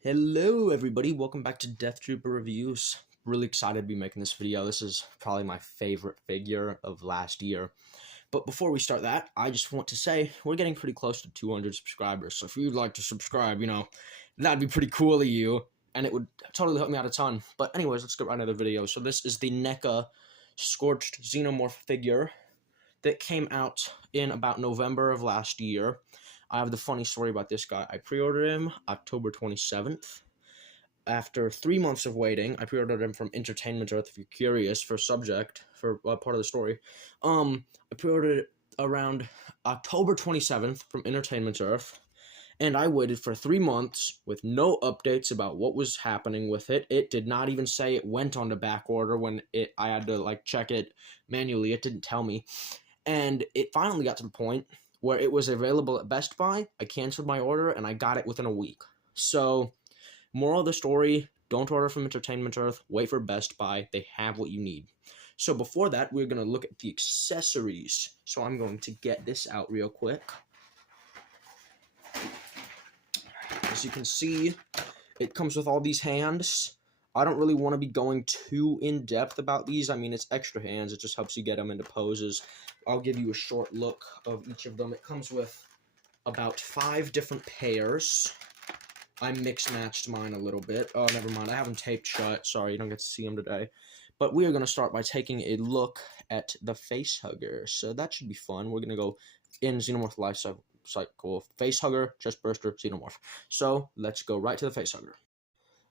Hello everybody, welcome back to Death Trooper Reviews. Really excited to be making this video. This is probably my favorite figure of last year. But before we start that, I just want to say we're getting pretty close to 200 subscribers. So if you'd like to subscribe, that'd be pretty cool of you. And it would totally help me out a ton. But anyways, let's get right into the video. So this is the Neca Scorched Xenomorph figure that came out in about November of last year. I have the funny story about this guy. I pre-ordered him October 27th. After 3 months of waiting, I pre-ordered him from Entertainment Earth. If you're curious for subject, for part of the story, I pre-ordered it around October 27th from Entertainment Earth, and I waited for 3 months with no updates about what was happening with it. It did not even say it went on to back order when I had to check it manually. It didn't tell me, and it finally got to the point where it was available at Best Buy. I canceled my order, and I got it within a week. So, moral of the story, don't order from Entertainment Earth. Wait for Best Buy. They have what you need. So before that, we're going to look at the accessories. So I'm going to get this out real quick. As you can see, it comes with all these hands. I don't really want to be going too in-depth about these. I mean, it's extra hands. It just helps you get them into poses. I'll give you a short look of each of them. It comes with about 5 different pairs. I mix-matched mine a little bit. Oh, never mind. I have them taped shut. Sorry, you don't get to see them today. But we are going to start by taking a look at the face hugger. So that should be fun. We're going to go in Xenomorph Life Cycle. Face hugger, chest burster, Xenomorph. So let's go right to the face hugger.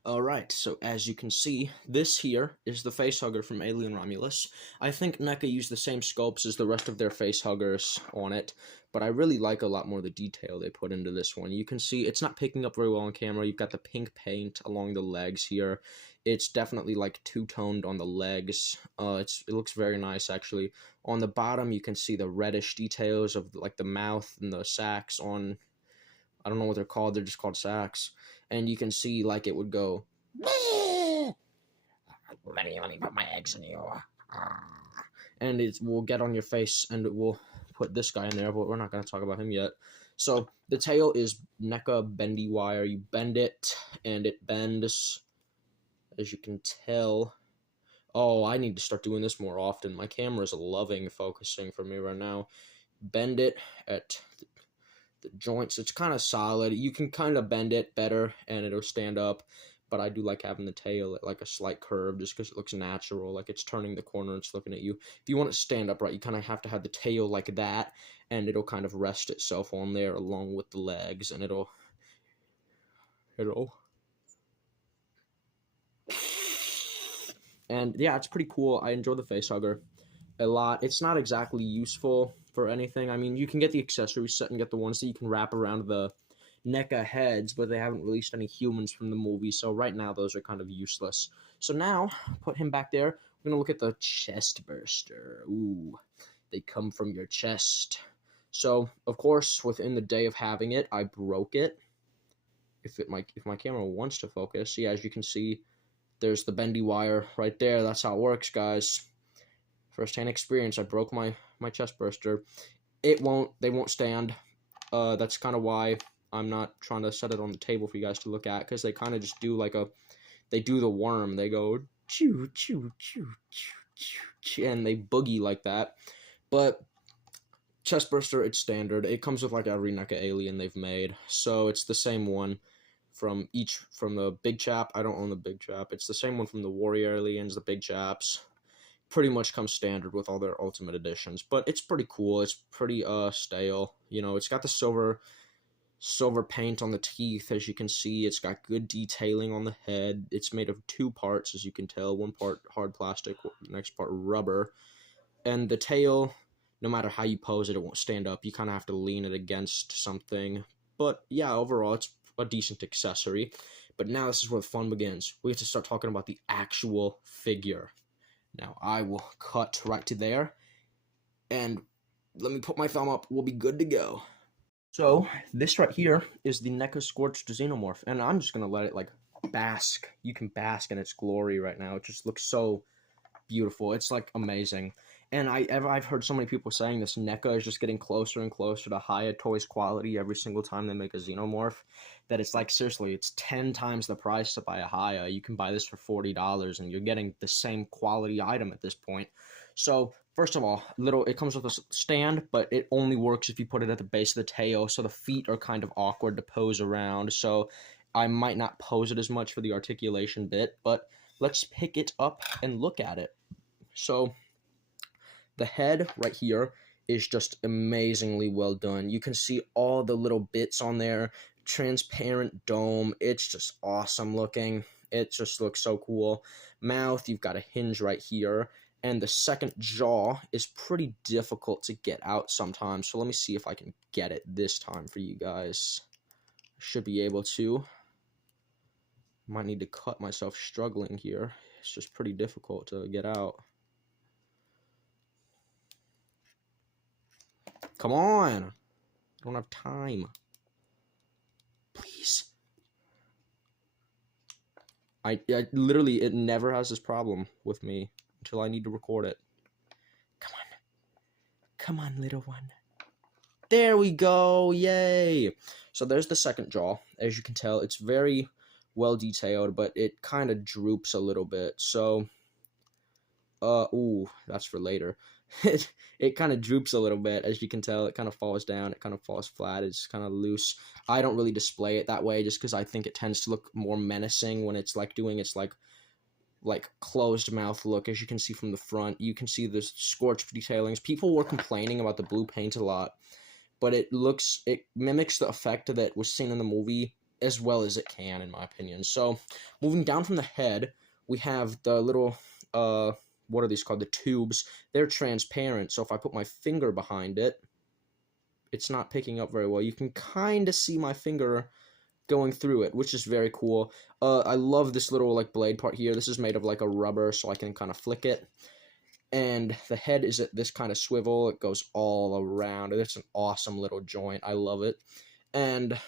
Alright, so as you can see, this here is the facehugger from Alien Romulus. I think NECA used the same sculpts as the rest of their facehuggers on it, but I really like a lot more of the detail they put into this one. You can see it's not picking up very well on camera. You've got the pink paint along the legs here. It's definitely two-toned on the legs. It looks very nice, actually. On the bottom, you can see the reddish details of the mouth and the sacs on... I don't know what they're called. They're just called sacs. And you can see, it would go, let me put my eggs in you. And it will get on your face, and it will put this guy in there, but we're not going to talk about him yet. So, the tail is NECA bendy wire. You bend it, and it bends, as you can tell. Oh, I need to start doing this more often. My camera's loving focusing for me right now. Bend it at the joints. It's kind of solid. You can kind of bend it better and it'll stand up, but I do like having the tail at a slight curve just because it looks natural, like it's turning the corner and it's looking at you. If you want it to stand upright, you kind of have to have the tail like that, and it'll kind of rest itself on there along with the legs, and it'll and yeah, it's pretty cool. I enjoy the facehugger a lot. It's not exactly useful for anything. I mean, you can get the accessory set and get the ones that you can wrap around the NECA heads, but they haven't released any humans from the movie, so right now those are kind of useless. So now, put him back there. We're gonna look at the chest burster. Ooh, they come from your chest. So, of course, within the day of having it, I broke it. If my camera wants to focus, yeah, as you can see, there's the bendy wire right there. That's how it works, guys. First-hand experience. I broke my chest burster. They won't stand. That's kind of why I'm not trying to set it on the table for you guys to look at, because they kind of just do they do the worm. They go choo choo choo choo choo, and they boogie like that. But chest burster, it's standard. It comes with every NECA alien they've made, so it's the same one from the big chap. I don't own the big chap. It's the same one from the warrior aliens, the big chaps. Pretty much comes standard with all their Ultimate Editions, but it's pretty cool. It's pretty stale. It's got the silver paint on the teeth, as you can see. It's got good detailing on the head. It's made of 2 parts, as you can tell. 1 part hard plastic, next part rubber. And the tail, no matter how you pose it, it won't stand up. You kind of have to lean it against something. But yeah, overall, it's a decent accessory. But now this is where the fun begins. We have to start talking about the actual figure. Now, I will cut right to there, and let me put my thumb up. We'll be good to go. So, this right here is the Neca Scorched Xenomorph, and I'm just going to let it, bask. You can bask in its glory right now. It just looks so beautiful. It's, amazing. And I've heard so many people saying this NECA is just getting closer and closer to Hiya Toys quality every single time they make a Xenomorph. that it's like, seriously, it's 10 times the price to buy a Haya. You can buy this for $40 and you're getting the same quality item at this point. So first of all, it comes with a stand, but it only works if you put it at the base of the tail, so the feet are kind of awkward to pose around. So I might not pose it as much for the articulation bit, but let's pick it up and look at it. So the head right here is just amazingly well done. You can see all the little bits on there, transparent dome. It's just awesome looking. It just looks so cool. Mouth, you've got a hinge right here. And the second jaw is pretty difficult to get out sometimes. So let me see if I can get it this time for you guys. I should be able to. Might need to cut myself struggling here. It's just pretty difficult to get out. Come on! I don't have time. Please. I literally, it never has this problem with me until I need to record it. Come on. Come on, little one. There we go! Yay! So there's the second jaw. As you can tell, it's very well detailed, but it kind of droops a little bit. So, ooh, that's for later. It kind of droops a little bit. As you can tell, it kind of falls down. It kind of falls flat. It's kind of loose. I don't really display it that way just because I think it tends to look more menacing when it's like doing its like closed mouth look. As you can see from the front, you can see the scorched detailings. People were complaining about the blue paint a lot, but it mimics the effect that was seen in the movie as well as it can, in my opinion. So, moving down from the head, we have the little, what are these called? The tubes. They're transparent, so if I put my finger behind it, it's not picking up very well. You can kind of see my finger going through it, which is very cool. I love this little, like, blade part here. This is made of, like, a rubber, so I can kind of flick it. And the head is at this kind of swivel. It goes all around. It's an awesome little joint. I love it. And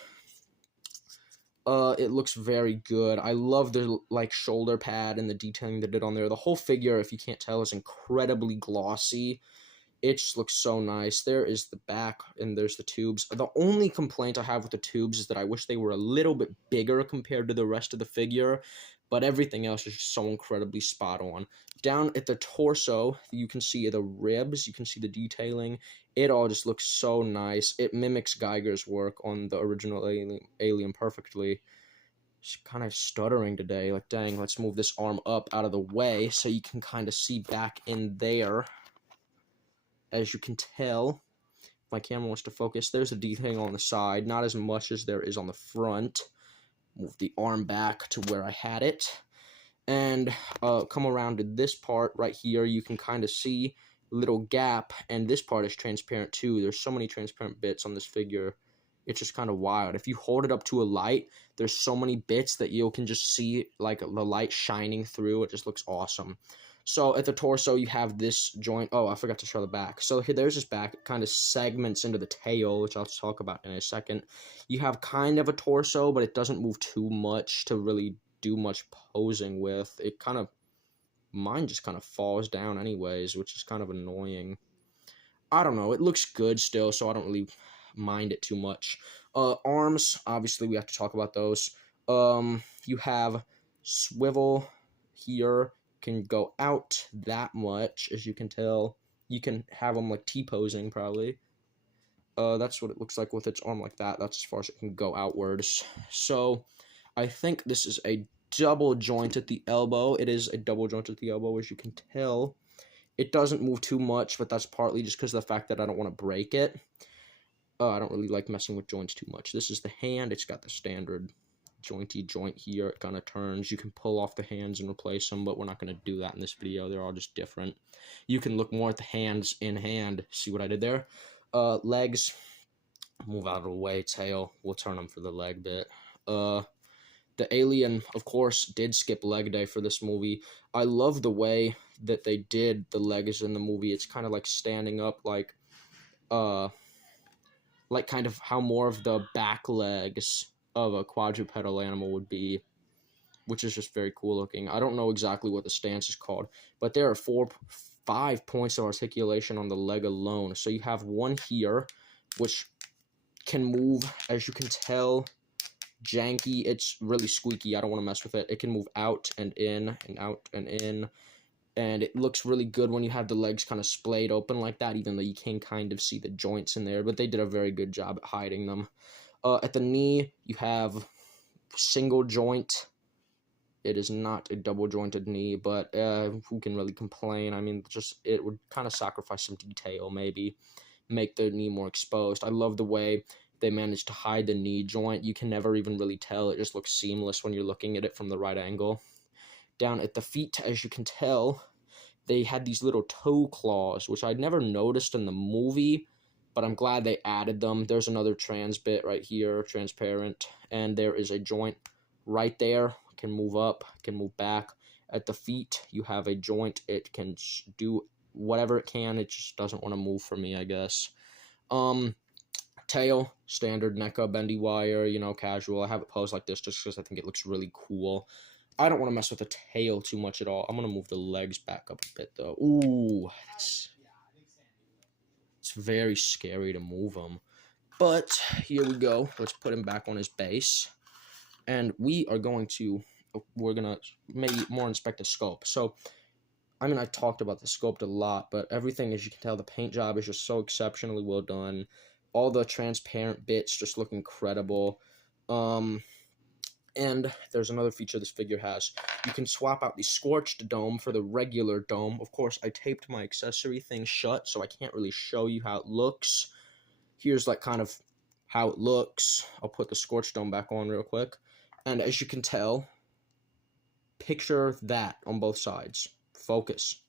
it looks very good. I love the, like, shoulder pad and the detailing they did on there. The whole figure, if you can't tell, is incredibly glossy. It just looks so nice. There is the back, and there's the tubes. The only complaint I have with the tubes is that I wish they were a little bit bigger compared to the rest of the figure, but everything else is just so incredibly spot on. Down at the torso, you can see the ribs, you can see the detailing. It all just looks so nice. It mimics Geiger's work on the original Alien perfectly. Just kind of stuttering today. Like, dang, let's move this arm up out of the way so you can kind of see back in there. As you can tell, if my camera wants to focus, there's a detailing on the side. Not as much as there is on the front. Move the arm back to where I had it. And come around to this part right here. You can kind of see a little gap. And this part is transparent too. There's so many transparent bits on this figure. It's just kind of wild. If you hold it up to a light, there's so many bits that you can just see like the light shining through. It just looks awesome. So at the torso, you have this joint. Oh, I forgot to show the back. So here, there's this back. It kind of segments into the tail, which I'll talk about in a second. You have kind of a torso, but it doesn't move too much to really do much posing with. It kind of, mine just kind of falls down anyways, which is kind of annoying. I don't know. It looks good still, so I don't really mind it too much. Arms, obviously, we have to talk about those. You have swivel here. Can go out that much, as you can tell. You can have them like T-posing probably. That's what it looks like with its arm like that. That's as far as it can go outwards. So I think this is a double joint at the elbow. It is a double joint at the elbow, as you can tell. It doesn't move too much, but that's partly just because of the fact that I don't want to break it. I don't really like messing with joints too much. This is the hand. It's got the standard jointy joint here. It kind of turns. You can pull off the hands and replace them, but we're not going to do that in this video. They're all just different. You can look more at the hands in hand. See what I did there? Legs, move out of the way. Tail, we'll turn them for the leg bit. The Alien, of course, did skip leg day for this movie. I love the way that they did the legs in the movie. It's kind of like standing up, like kind of how more of the back legs of a quadrupedal animal would be, which is just very cool looking. I don't know exactly what the stance is called, but there are 5 points of articulation on the leg alone. So you have one here, which can move, as you can tell, janky. It's really squeaky. I don't want to mess with it. It can move out and in and out and in. And it looks really good when you have the legs kind of splayed open like that, even though you can kind of see the joints in there. But they did a very good job at hiding them. At the knee, you have single joint. It is not a double jointed knee, but who can really complain? I mean, just it would kind of sacrifice some detail, maybe make the knee more exposed. I love the way they managed to hide the knee joint. You can never even really tell. It just looks seamless when you're looking at it from the right angle. Down at the feet, as you can tell, they had these little toe claws, which I'd never noticed in the movie, but I'm glad they added them. There's another trans bit right here, transparent, and there is a joint right there. It can move up, can move back. At the feet, you have a joint. It can do whatever it can. It just doesn't want to move for me, I guess. Tail, standard NECA, bendy wire, you know, casual. I have it posed like this just because I think it looks really cool. I don't want to mess with the tail too much at all. I'm going to move the legs back up a bit, though. Ooh, it's very scary to move them. But here we go. Let's put him back on his base. And we're going to maybe more inspect the sculpt. So, I mean, I talked about the sculpt a lot, but everything, as you can tell, the paint job is just so exceptionally well done. All the transparent bits just look incredible. And there's another feature this figure has. You can swap out the Scorched dome for the regular dome. Of course, I taped my accessory thing shut, so I can't really show you how it looks. Here's like kind of how it looks. I'll put the Scorched dome back on real quick. And as you can tell, picture that on both sides. Focus.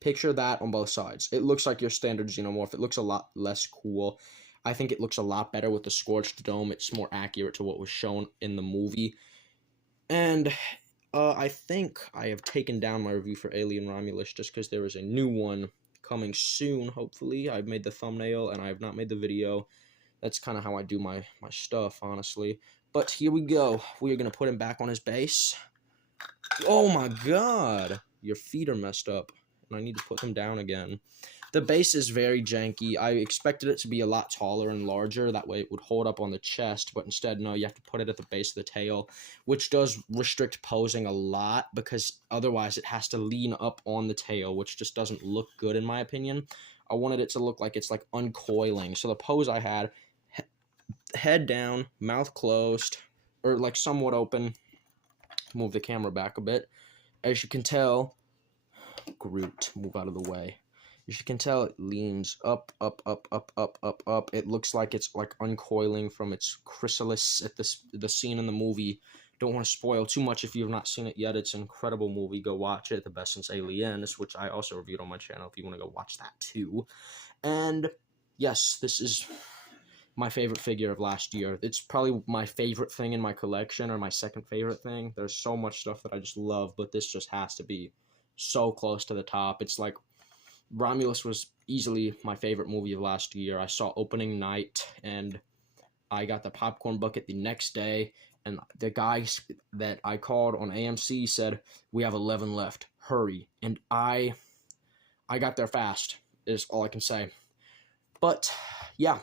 Picture that on both sides. It looks like your standard Xenomorph. It looks a lot less cool. I think it looks a lot better with the Scorched dome. It's more accurate to what was shown in the movie. And I think I have taken down my review for Alien Romulus just because there is a new one coming soon, hopefully. I've made the thumbnail and I have not made the video. That's kind of how I do my stuff, honestly. But here we go. We are going to put him back on his base. Oh my god! Your feet are messed up. And I need to put them down again. The base is very janky. I expected it to be a lot taller and larger. That way it would hold up on the chest. But instead, no, you have to put it at the base of the tail. Which does restrict posing a lot. Because otherwise it has to lean up on the tail. Which just doesn't look good in my opinion. I wanted it to look like it's like uncoiling. So the pose I had, head down, mouth closed. Or like somewhat open. Move the camera back a bit. As you can tell, Groot, move out of the way. As you can tell, it leans up, up, up, up, up, up, up. It looks like it's like uncoiling from its chrysalis at the scene in the movie. Don't want to spoil too much if you have not seen it yet. It's an incredible movie. Go watch it. The best since Aliens, which I also reviewed on my channel if you want to go watch that too. And yes, this is my favorite figure of last year. It's probably my favorite thing in my collection, or my second favorite thing. There's so much stuff that I just love, but this just has to be so close to the top. It's like Romulus was easily my favorite movie of last year. I saw opening night, and I got the popcorn bucket the next day, and the guys that I called on AMC said, "We have 11 left. Hurry." And I got there fast, is all I can say. But, yeah.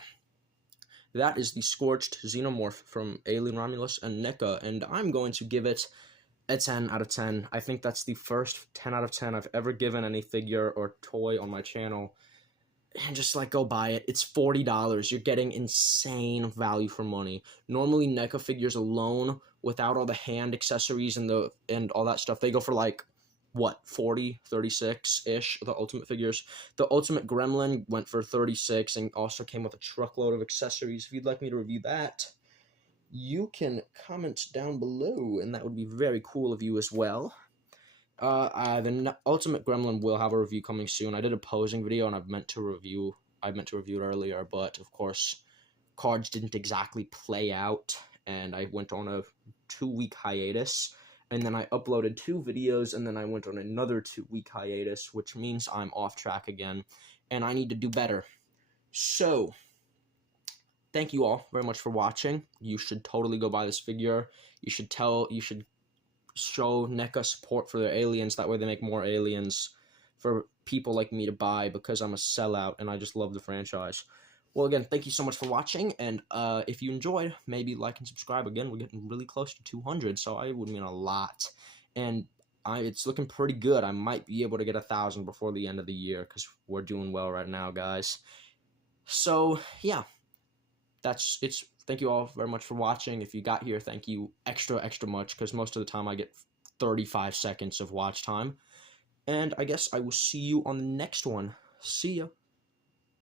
That is the Scorched Xenomorph from Alien Romulus and NECA, and I'm going to give it a 10 out of 10. I think that's the first 10 out of 10 I've ever given any figure or toy on my channel. And just like, go buy it. It's $40. You're getting insane value for money. Normally NECA figures alone, without all the hand accessories and all that stuff, they go for like, what, 40, 36-ish, the Ultimate figures. The Ultimate Gremlin went for 36 and also came with a truckload of accessories. If you'd like me to review that, you can comment down below, and that would be very cool of you as well. The Ultimate Gremlin will have a review coming soon. I did a posing video, and I meant to review it earlier, but of course, cards didn't exactly play out, and I went on a 2-week hiatus. And then I uploaded 2 videos, and then I went on another 2-week hiatus, which means I'm off track again, and I need to do better. So, thank you all very much for watching. You should totally go buy this figure. You should show NECA support for their aliens. That way they make more aliens for people like me to buy, because I'm a sellout, and I just love the franchise. Well, again, thank you so much for watching, and if you enjoyed, maybe like and subscribe. Again, we're getting really close to 200, so it would mean a lot. And it's looking pretty good. I might be able to get 1,000 before the end of the year, because we're doing well right now, guys. So, yeah, it's. Thank you all very much for watching. If you got here, thank you extra much, because most of the time I get 35 seconds of watch time. And I guess I will see you on the next one. See ya.